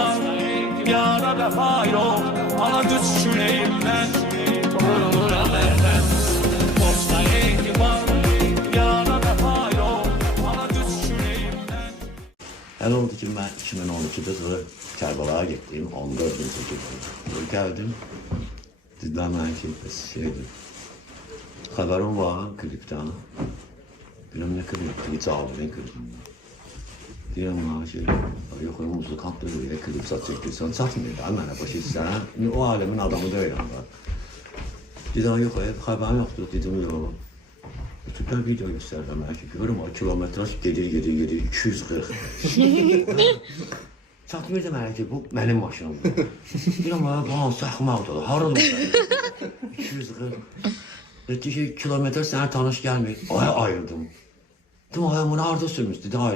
var, yara vefa yok. Ana düşüreyim ben, vurulur ellerden. Dosta var, yara vefa yok. Ana düşüreyim ben. Hələ oldu ki, mən 2012-də sonra Kərbalaya getdim, 14 gün çəkildim. Gəldim, dedilər mənə ki, şeydir, xəbərim var klipdən. Bilmem ne klip, hiç ağabey klipimden. Deyirəm ona ki, yox, muzikantdır, klip sat çəkdirsən, çatmıyor da, mənə başa istəyən. O aləmin adamı deyiləm da. Dedim, yox, xəbərim yoxdur, dedim, yox. Bütünlər video göstərirəm mənə ki, görürüm, o kilometraj gedir, 240. Çatmıyor da mənə ki, bu mənim maşınımdır. Deyirəm, bu hansı axmaqdır, harada bu? 240. Dedi ki, kilometre sənə tanış gəlmir. Aya ayırdım. Dedim, aya bunu harada sürmüş? Dedi, ayırdım.